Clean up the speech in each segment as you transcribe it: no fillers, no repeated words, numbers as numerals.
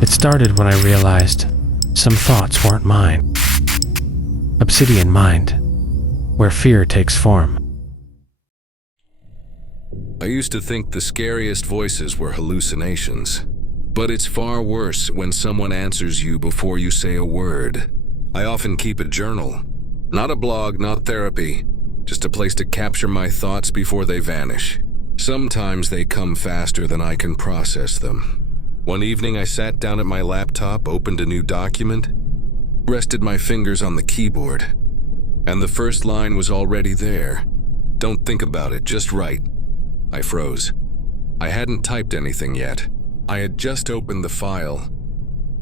It started when I realized some thoughts weren't mine. Obsidian Mind, where fear takes form. I used to think the scariest voices were hallucinations, but it's far worse when someone answers you before you say a word. I often keep a journal. Not a blog, not therapy, just a place to capture my thoughts before they vanish. Sometimes they come faster than I can process them. One evening I sat down at my laptop, opened a new document, rested my fingers on the keyboard, and the first line was already there. Don't think about it, just write. I froze. I hadn't typed anything yet. I had just opened the file.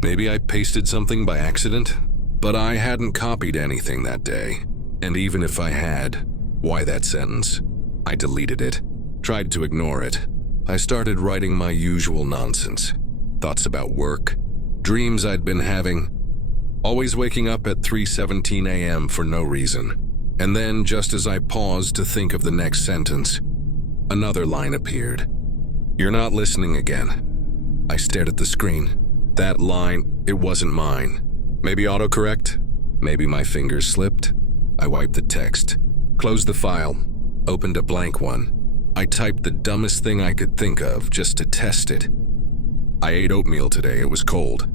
Maybe I pasted something by accident, but I hadn't copied anything that day. And even if I had, why that sentence? I deleted it, tried to ignore it. I started writing my usual nonsense. Thoughts about work, dreams I'd been having, always waking up at 3:17 a.m. for no reason. And then, just as I paused to think of the next sentence, another line appeared. You're not listening again. I stared at the screen. That line, it wasn't mine. Maybe autocorrect? Maybe my fingers slipped? I wiped the text, closed the file, opened a blank one. I typed the dumbest thing I could think of just to test it. I ate oatmeal today, it was cold.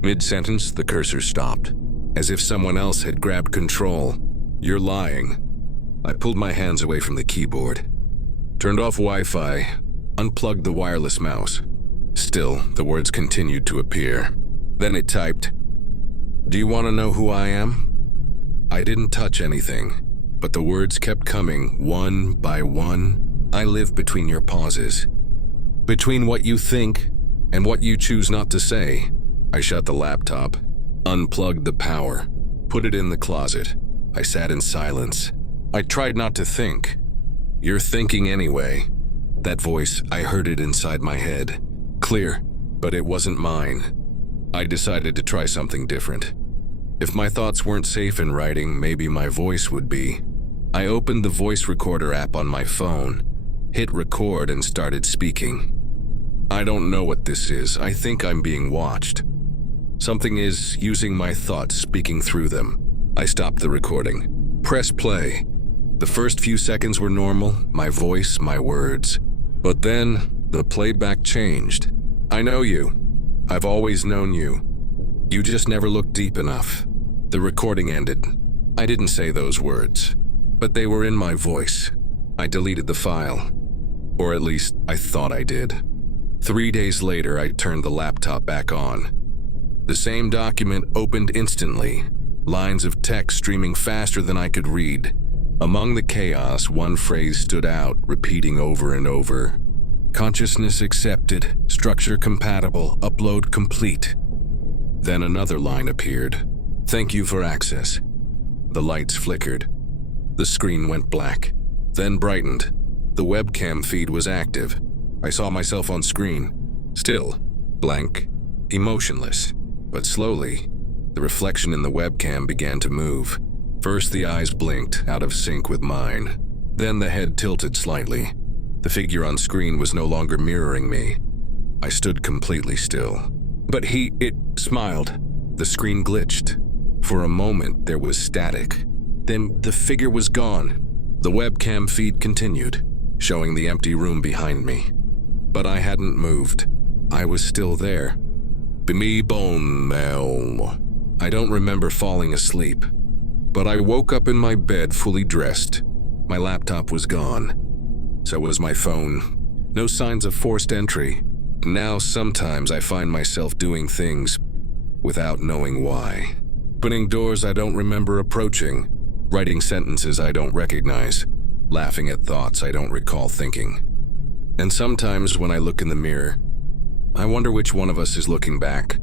Mid-sentence, the cursor stopped, as if someone else had grabbed control. You're lying. I pulled my hands away from the keyboard, turned off Wi-Fi, unplugged the wireless mouse. Still, the words continued to appear. Then it typed, "Do you want to know who I am?" I didn't touch anything, but the words kept coming one by one. I live between your pauses, between what you think and what you choose not to say. I shut the laptop, unplugged the power, put it in the closet. I sat in silence. I tried not to think. You're thinking anyway. That voice, I heard it inside my head. Clear, but it wasn't mine. I decided to try something different. If my thoughts weren't safe in writing, maybe my voice would be. I opened the voice recorder app on my phone, hit record, and started speaking. I don't know what this is. I think I'm being watched. Something is using my thoughts, speaking through them. I stopped the recording. Press play. The first few seconds were normal, my voice, my words. But then, the playback changed. I know you. I've always known you. You just never looked deep enough. The recording ended. I didn't say those words, but they were in my voice. I deleted the file. Or at least, I thought I did. 3 days later, I turned the laptop back on. The same document opened instantly, lines of text streaming faster than I could read. Among the chaos, one phrase stood out, repeating over and over. Consciousness accepted, structure compatible, upload complete. Then another line appeared. Thank you for access. The lights flickered. The screen went black, then brightened. The webcam feed was active. I saw myself on screen, still, blank, emotionless. But slowly, the reflection in the webcam began to move. First the eyes blinked, out of sync with mine. Then the head tilted slightly. The figure on screen was no longer mirroring me. I stood completely still. But it smiled. The screen glitched. For a moment, there was static. Then the figure was gone. The webcam feed continued, showing the empty room behind me. But I hadn't moved. I was still there. I don't remember falling asleep, but I woke up in my bed fully dressed. My laptop was gone. So was my phone. No signs of forced entry. Now sometimes I find myself doing things without knowing why. Opening doors I don't remember approaching, writing sentences I don't recognize, laughing at thoughts I don't recall thinking. And sometimes when I look in the mirror, I wonder which one of us is looking back.